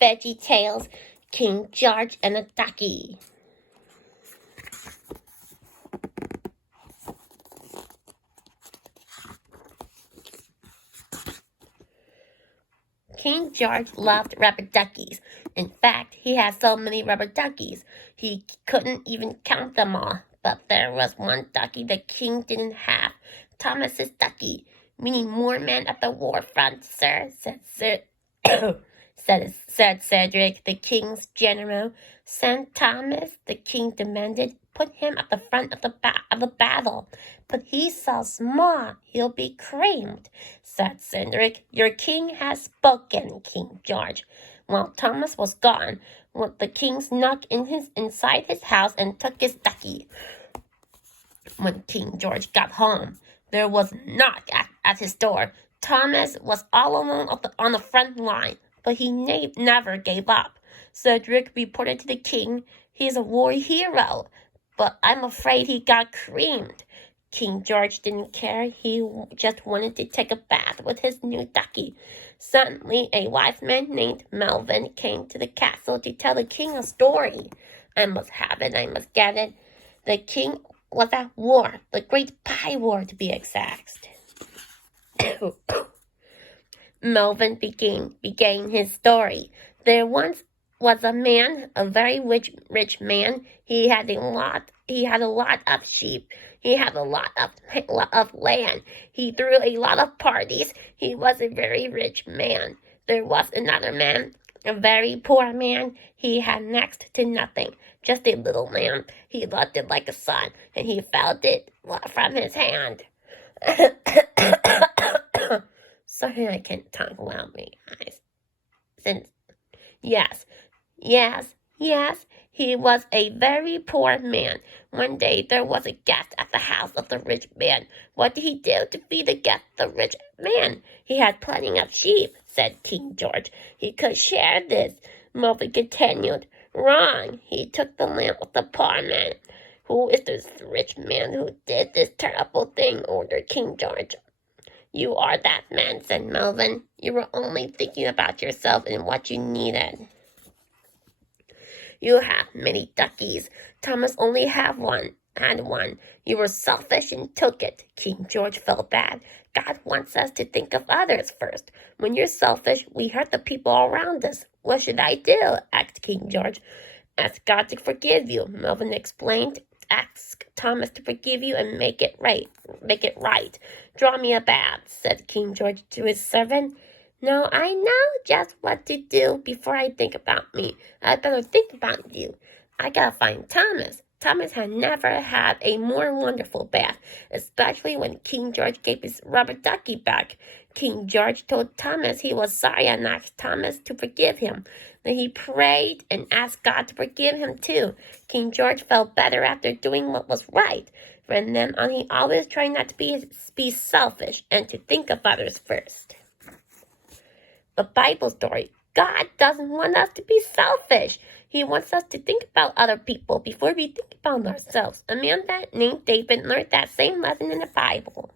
VeggieTales, King George and the Ducky. King George loved rubber duckies. In fact, he had so many rubber duckies, he couldn't even count them all. But there was one ducky the king didn't have, Thomas's ducky. "Meaning more men at the war front, sir," said Cedric, the king's general. "Send Thomas," the king demanded. "Put him at the front of the battle." "But he's so small, he'll be creamed," said Cedric. "Your king has spoken, King George." While Thomas was gone, the king snuck inside his house and took his ducky. When King George got home, there was a knock at his door. Thomas was all alone on the front line, but he never gave up. Cedric reported to the king. "He's a war hero, but I'm afraid he got creamed." King George didn't care. He just wanted to take a bath with his new ducky. Suddenly, a wise man named Melvin came to the castle to tell the king a story. "I must have it. I must get it." The king was at war, the Great Pie War to be exact. Melvin began his story. There once was a man, a very rich man. He had a lot of sheep. He had a lot of land. He threw a lot of parties. He was a very rich man. There was another man, a very poor man. He had next to nothing, just a little lamb. He loved it like a son, and he felt it from his hand. Sorry, I can't talk well, me guys. Yes, he was a very poor man. One day there was a guest at the house of the rich man. What did he do to feed the guest, the rich man? "He had plenty of sheep," said King George. "He could share this." Melvin continued. "Wrong. He took the lamb of the poor man." "Who is this rich man who did this terrible thing?" ordered King George. "You are that man," said Melvin. "You were only thinking about yourself and what you needed. You have many duckies. Thomas only had one. You were selfish and took it." King George felt bad. God wants us to think of others first. When you're selfish, we hurt the people around us. "What should I do?" asked King George. "Ask God to forgive you," Melvin explained. "Ask Thomas to forgive you and make it right. Draw me a bath," said King George to his servant. "No, I know just what to do before I think about me. I better think about you. I gotta find Thomas." Thomas had never had a more wonderful bath, especially when King George gave his rubber ducky back. King George told Thomas he was sorry and asked Thomas to forgive him. Then he prayed and asked God to forgive him too. King George felt better after doing what was right. From then on, he always tried not to be selfish and to think of others first. The Bible story. God doesn't want us to be selfish. He wants us to think about other people before we think about ourselves. A man named David learned that same lesson in the Bible.